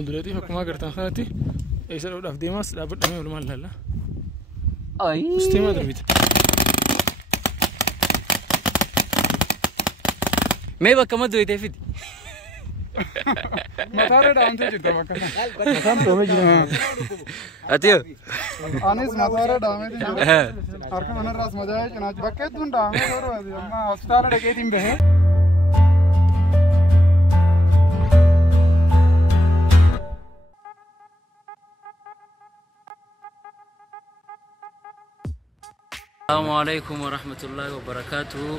دلوقتي حكومة قرتان خاتي يسألوا الأف ديماس لابد أن يعلموا لا أي استماع دربيت ما يبقى كم دوي تفيد ما ترى دام تيجي تبغى كم تومي جينا أتيو أنيس ما ترى دام تيجي أركان أنا راس مجاي أنا بكيت دون دام كورو هذي أما هوسبيتال دكيتين به السلام عليكم ورحمة الله وبركاته.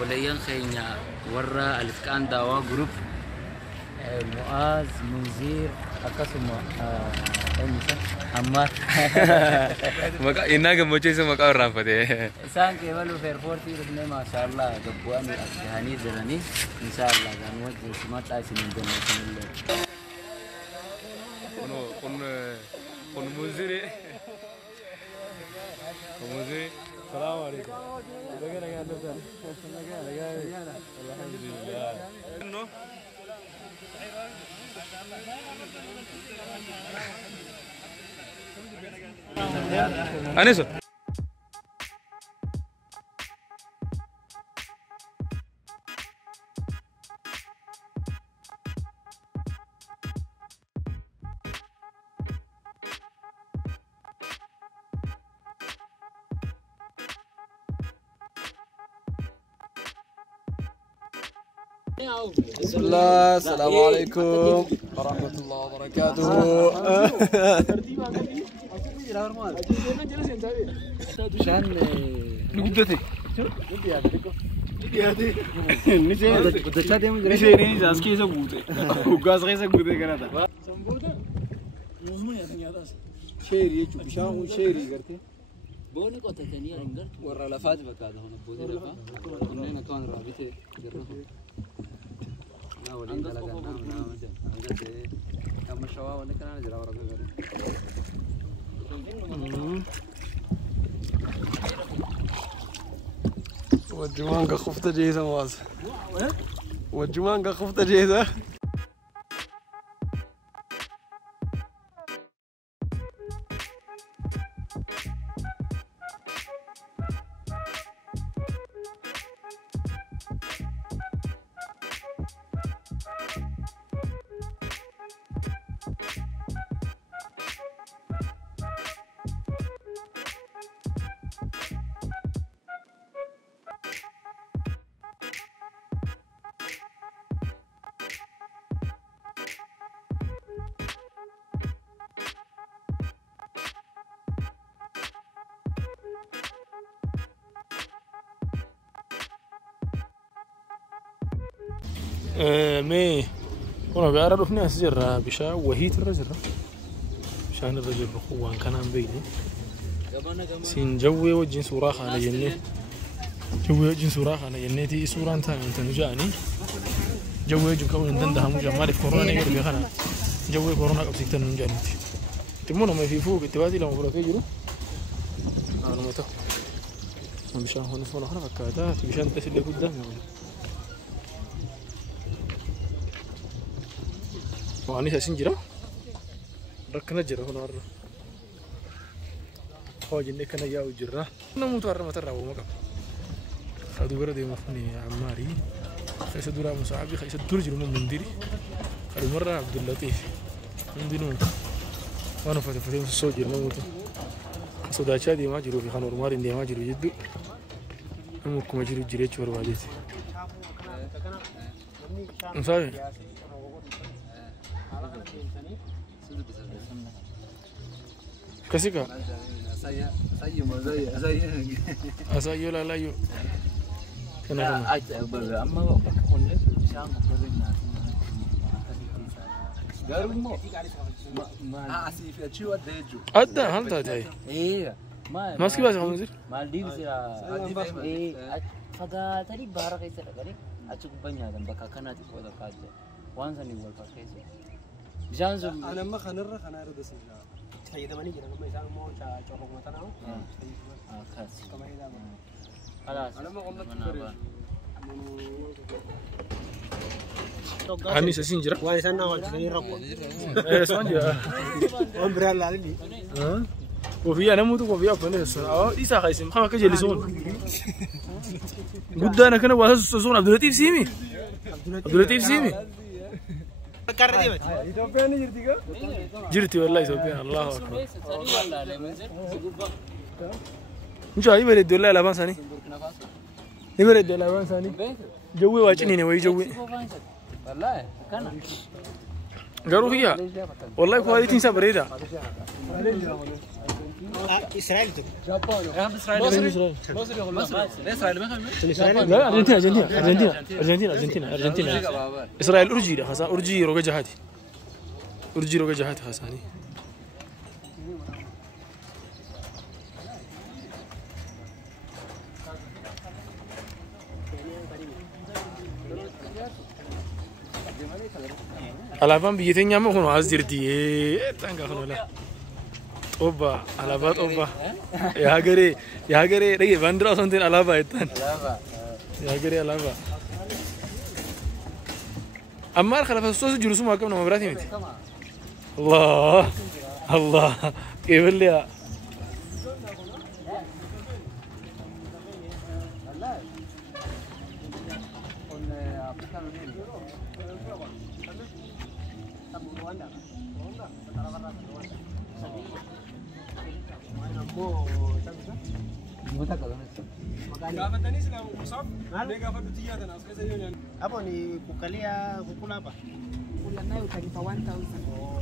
بليان خينيا ورا الفكان دعوة جروب معاذ منذير أقسم عمار maka ina ga moce su maka ran fade سان كيفلو فيرفورتي ربنا ما شاء الله جبواني أجهاني زراني إن شاء الله كان وجه سمات عايشين من دون kon muzire السلام عليكم الحمد لله أنيسو بسم الله السلام عليكم ورحمة الله وبركاته. شان نقدتي نسيني جاس كيسة بوته وجاز كيسة بوته كندا شيري بشان شيري قرتي بوني كنت تاني رنجر ورا لفات بكذا هنا بودي لفا هنا كان رابطة جرّه نا ولين دلنا نام عندك كم شوا ولا كنا نجرا ورا كذا والجمان كخفت جيزة واز والجمان كخفت جيزة مي هنا قارب رحنا سجرة بشا وهيت الرجل بشان الرجل بخوان كان عم بيني سين جوي وجين سوراخ على جنة جوي وجين سوراخ على جنتي سوران ثاني أنت نجاني جوي وجين كون عندنا ده هم جمال كورونا يقول بيخنا جوي كورونا قبل سكتنا نجانتي تمونا ما في فوق التوازي لما بروح يجرو أنا ما تك بشان هون فونا خنا فكاتا بشان تسلي قدام وأنا ساسين جرا ركنا جرا هنا مرة خواجني كنا ياو جرا نموت ورا ما ترى وما كم خدوا برا دي مفني عماري خيس دورا مصعبي خيس دور جرو من منديري خدوا مرة عبد اللطيف من دينو وأنا فتح السوجر نموت سودا شادي ما جرو في خانور مارين دي ما جرو جدو نموكم جرو جريت شور واجيتي مساوي كسيكا أسايو لا يو لا أجبر أما بقول شام بقولنا قالوا ما أسيف أشيو أديجو أدا هل تاجي إيه ما سكيبا سامو زير مالديفز إيه فدا تري بارا كيسة لكني أشوف بنيا دم بكا كنا تقول كذا وانزا نقول كيسة جانزو أنا ما خنرة خنارة دسمة تحيي دماني جنا لما يسألوا مو شارك مثلا خلاص كمان إذا خلاص أنا ما قلت Hani sesinjira. Waan isaan nama wajjin rakkoo. Sanja. Waan biraa laalini. Kofiyaa namoota kofiyaa uffanne isaa kaisim kama akka jellisuun. Guddaan akkana waa sosoon Abdulatif Simi. Abdulatif Simi. Itoophiyaan ni jirti gaa? Jirti wallahi Itoophiyaan Allahu akbar. Mucaa ibareedde wallahi alaabaan isaanii. Ibareedde alaabaan isaanii. Jawwee waa ciniine wayii jawwee. Garuu kiyya wallahi kwaalitiin isaa bareeda. Israa'el tu. لا أرجنتينا إسرائيل أرجي خاصة أرجي روجا جهاتي أرجي روجا جهاتي خاصاني alaabaan biyya teenya amma kun as jirti tanga kun wala oba alaabaat oba yaa garee dhage baandiraa osoo hin ta'in alaabaa jettan yaa garee alaabaa amma harka lafa soosuu jiru suma akkam nama biraati miti Allah qeeballee Hapo ni kukalia kukula hapa. Kula nayo utalipa 1000.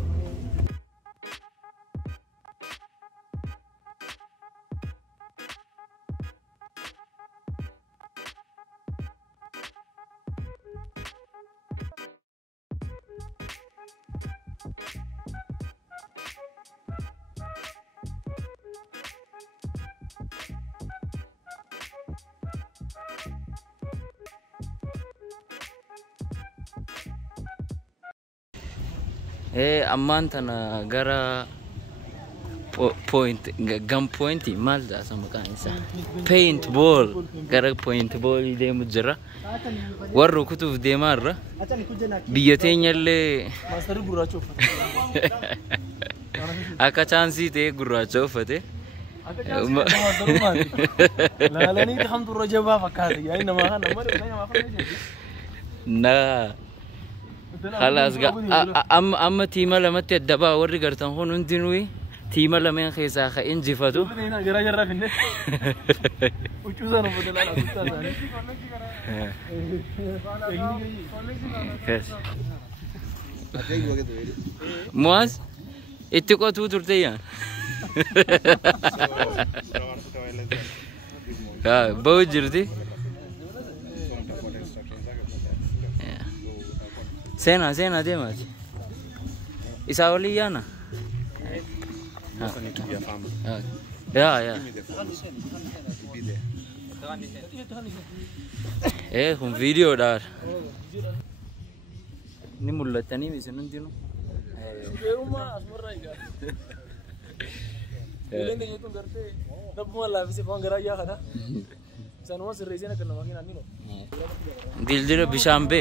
Ammaan tana gara gun point maal jedhasa maqaan isaa paint ball gara point ball deemu jira warra kutuuf deemaarra biyya teenyallee akka chaansii ta'e gurraacha uffate laalanii hamdurra jabaa fakkaata yaani nama kana nama na خلاص أما تيما لما تدبا وري قرتن هون ندينوي تيما لما ينخيسا خين جفتو هنا جرا جرا فيني وشوزانو بدل على سلطان مواز اتقوا تو ترتيان بوجرتي Sena demat. Isa oli yana. Ya. Un video dar. Ni mullatani bisa nundino. Dildira bishambe.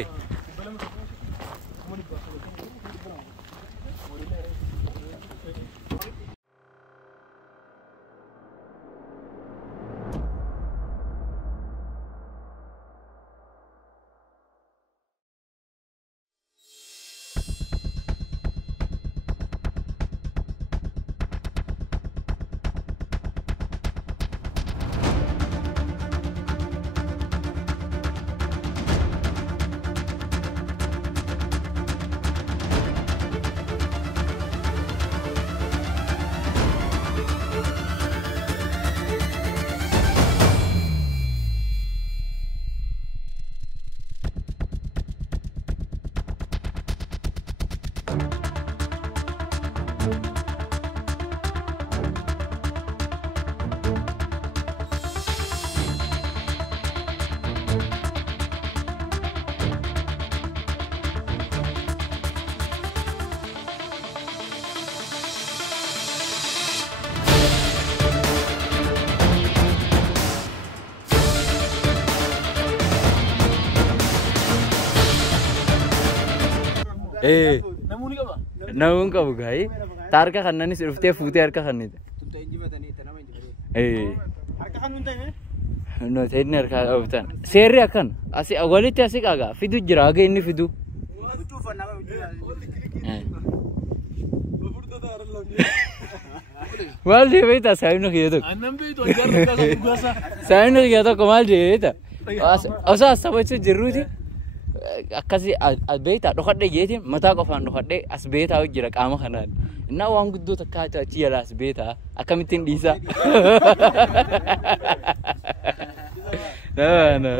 Namoonni qaba. Namuun qabu gaa'ee. Taarka kannanis dhuftee fuutee harka kannite. Tumta injifatanii itti nama injifatee. Harka kan nuti ta'e. No ta'inni harka qabutan. Seerri akkan asii walitti asii qaagaa fidu jira haga inni fidu. Bituu uffannaa qaba bituu. Maal jee beektaa saayimna kiyya tokko. Annan beektu ajaarra kaasa dhugaasa. Saayimna kiyya tokko maal jee beektaa. Osoo as taphachaa jirruuti. Akkasii beektaa dhokadhee jeetiin mataa qofaan dhokadhee as beektaa jira qaama kanaan. Innaa waan guddoo takka achi jala as beektaa akkamittiin dhiisaa. No.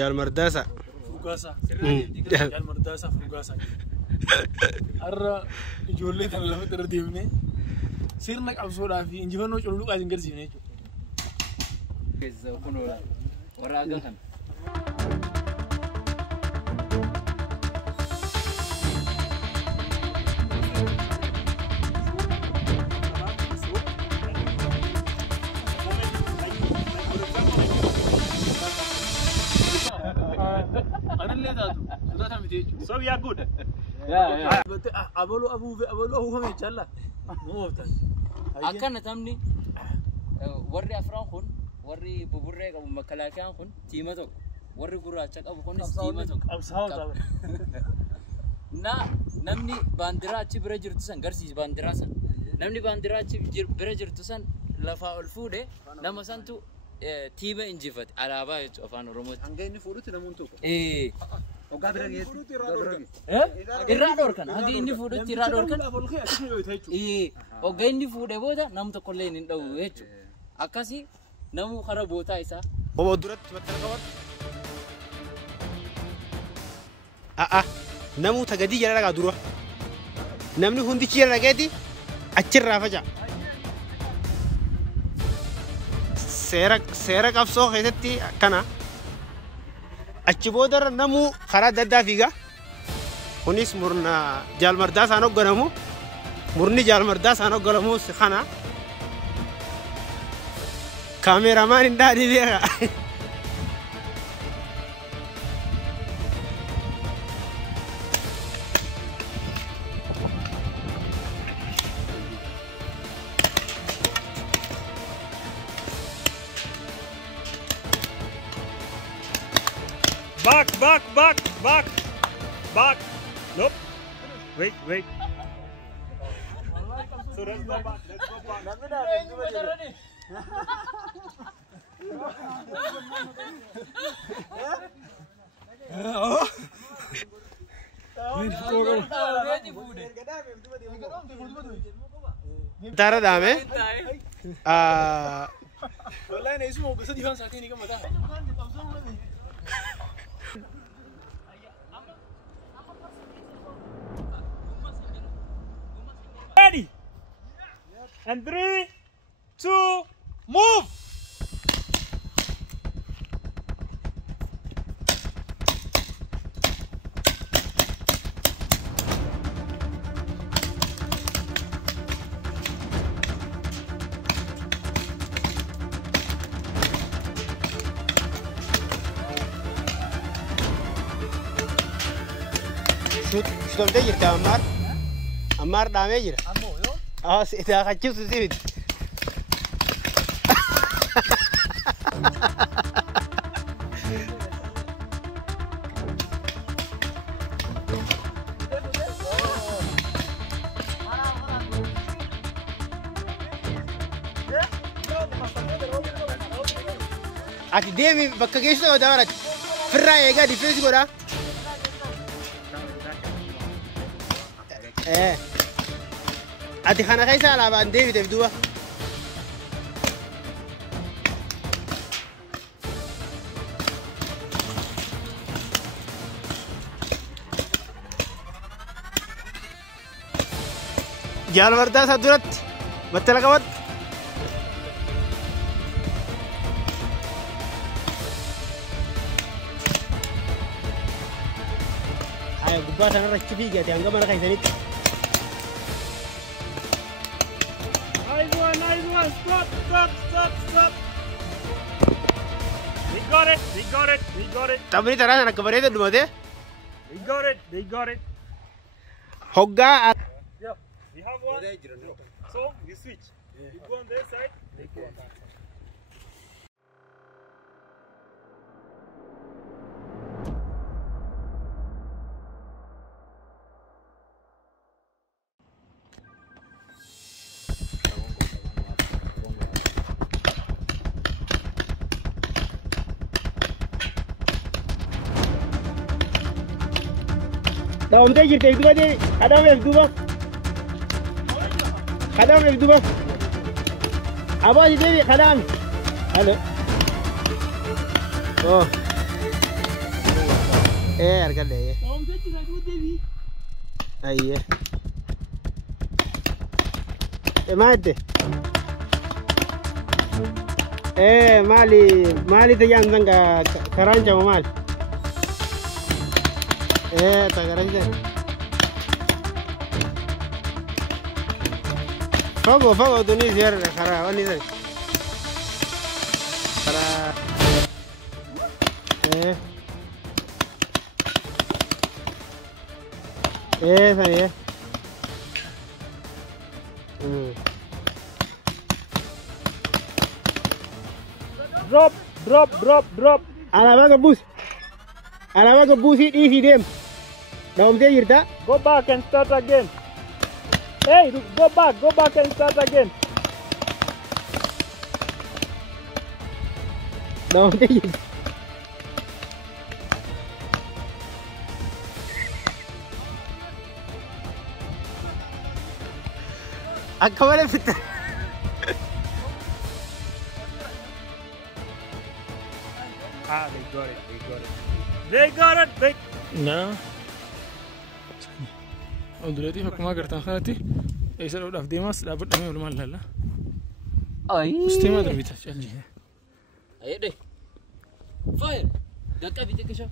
Jaal Mardasa. Furgaasa. Jaal Mardasa Furgaasa. Har'a ijoollee kana lafatti irra deemnee sirna qabsoodhaa fi injifannoo cululuqaa isin garsiifne jechuudha. Keessa kunoo waraaqa kana. So we are good. Yeah. But abalo abu challa. Akkana tamni warri afran kun warri buburree qabu makalaakaan kun tiima tokko warri gurraacha qabu kunis tiima tokko. Namni baandiraa achi bira jirtu san garsiis baandiraa san. Namni baandiraa achi bira jirtu san lafaa ol fuudhee nama santu tiima injifate alaabaa jechuudha afaan Oromooti. Hanga inni fuudhutti namuun tokko. Ogaa bira geessu. Irraa dhorkan hanga inni fuudhutti irraa dhorkan. Ogaa inni fuudhee booda nam tokkollee hin dha'u jechuudha. Akkasii namu karaa bootaa isaa. Obbo duratti maxxana qaban. Namu tagadii jala dhagaa dura. Namni hundichi jala dhagaati achirraa faca'a. Seera qabsoo keessatti akkana. Achi booda namu karaa daddaa fiiga. Kunis murna Jaal Mardaasaan hogganamu. Murni Jaal Mardaasaan hogganamu kana. Kaameramaan hin dhaadhi beeka. Back. Nope. Wait. So let's go back. Tara dame. Wallahi na isu mo gusto di sa atin ka mata. Ready? And 3, 2, move! Shoot of the year, Amar damage. Oh, it's a choose to see it. At the day, vacation or the Friday, defense go. ati kana keessa alaabaan deebiteef duuba. Jaalmardaa isaa duratti battala qabadhu. Haya gubbaa sanarra achi fiigate hanga mana keessanitti. Nice one, stop. We got it. Taphni taraa sana akka bareeda dhumate. They got it. Hoggaa. We have one. So we switch. You go on their side, they go on that side. Daawwamtee jirte duuba deemi. Kadhameef duuba. Kadhameef duuba. Abaasi deemi kadhame. Halo. Oh. Argadhe. Daawwamtee jirte duuba deemi. Ayye. Maadde. Maali tajaajila nga karaan jama maali? Tagaranja. Fago Tunis yer khara wani sai. Khara. Sai. Drop. Alaba ke bus isi dem. Daawwamtee jirta? Go back and start again. Hey, go back and start again. Daawwamtee jirta? Akka malee fitta. They got it. No. Duluti akkuma agartan kanatti eessa dhuudhaaf deemas dhaabbadhamee walumaan ilaalla. Sisteemaa darbita calli. Ayedhe. Fire. Gaqqabi xiqqisha.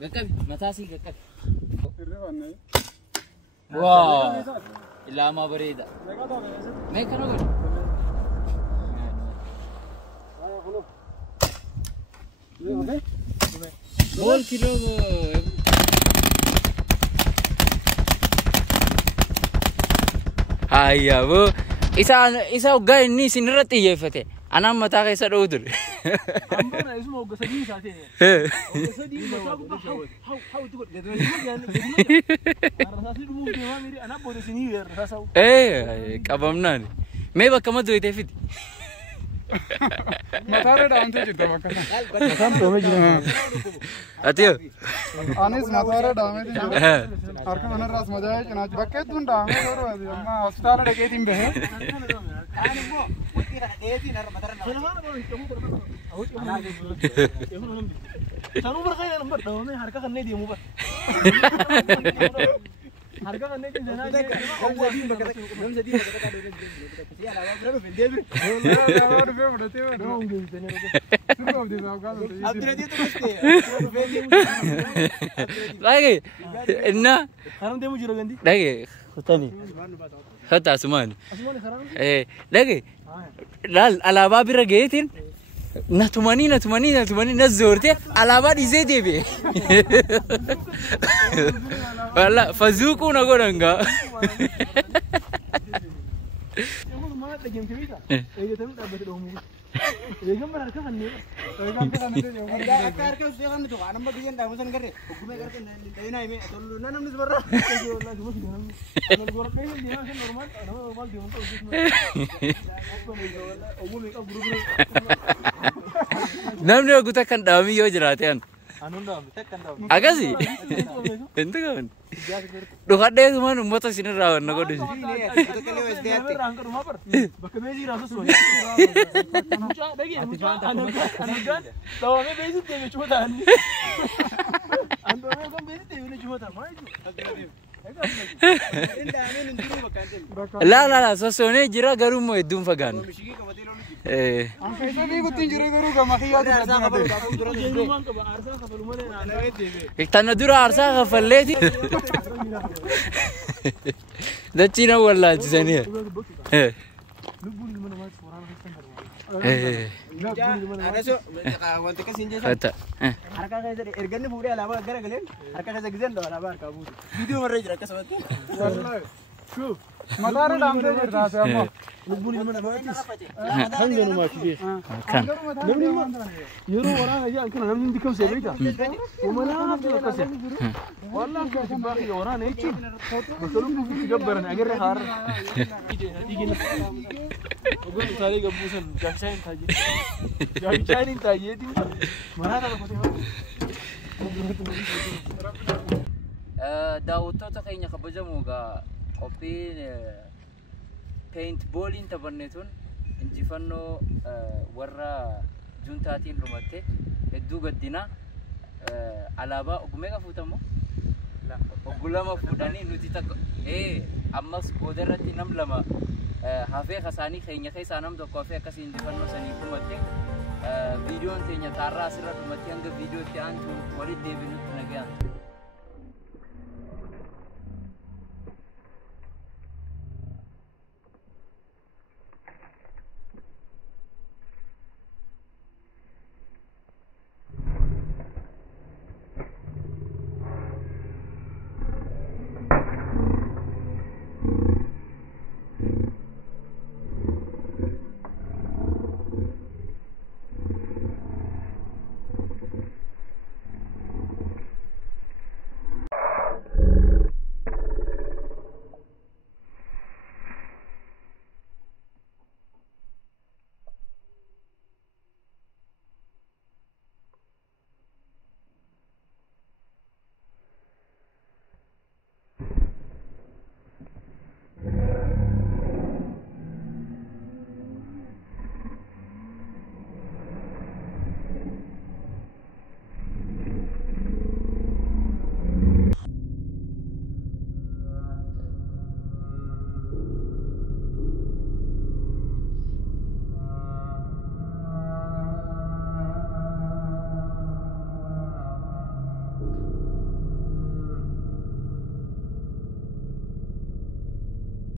Gaqqabi mataasii gaqqabi. Wow. Ilaamaa bareeda. Mee kana godhu. Bool kiloo. Ayya bo isa hoggaa inni isin irratti xiyyeeffate anaan mataa keessa dha'uu ture. Ambana isuma hogga sadii isaati. Hogga sadii mataa guddaa hau tu godhe rasaasni dhumuuf deemaa miri anaa booda isinii rasaasa'u. Qabamnaan mee bakka madda hoyitee fidi. Mataarra dhaamtee jirta bakka sana. Mataan dhoomee jira. Atiyo. Anis mataarra dhaamee jira. Harka kanarraas majaa'ee cinaachi bakka hedduun dhaamee yeroo amma hospitaala dhaqeetiin bahee. Sanuu barqee nambar dhaamee harka kanneen deemuu bara. Harga kan nekin jana je lagi inna haram demu jiro gandi lagi khutani khata asman lagi lal alaba bira geetin natumani nazorte alaba dize debe wala fazuku na godanga namni oguta kan dhaami yoo jiraate an Agasi. Ente kawan. Dhokadhe suman ummata sinirraa wanna godhu. Bakka beezii raasu soo. Mucaa dhagee mucaa anagaan dawame beezii teeme chuutaan. Andome kon beezii teeme chuutaan maayju. La sosone jira garummo hedduun fagaanna. Anka isa beekutti jiru garuu gama xiyyaatu Tana dura aarsaa kafalleeti. Dachina wallaalchisanii. wanti kasiin jecha harka keessa erganni fuudhee alaabaa gara galeen harka keessa gizeen dha alaabaa harkaa buutu viidiyoo marree jira akkasumatti mataara dhaamtee jirta ase amma lubbuun ilma namaattis kan ganumaati beek kan yeroo waraana yaa kana namni hundi kamsee beekta uummanaa hafte akkasee wallaan kaati baaqii waraana jechuun bakka lubbuu fi gabbaran agarree haara dhiigina ogoon isaalee gabbuusan jaakishaan hin taayyeetiin maraata bakotee daawwattoota keenya kabajamoo gaa qophiin paintballiin taphanne tun injifannoo warra juuntaatiin dhumatte hedduu gaddina alaabaa ogumeeqa fuutamoo ogulama fuudhanii nuti takka ammas boodarratti nam lama hafee kasaanii keenya keessaa nam tokko hafee akkasii injifannoo sanii dhumatte viidiyoon teenya taarraa asirra dhumatte hanga viidiyootti aantu walitti deebinutti nagayaan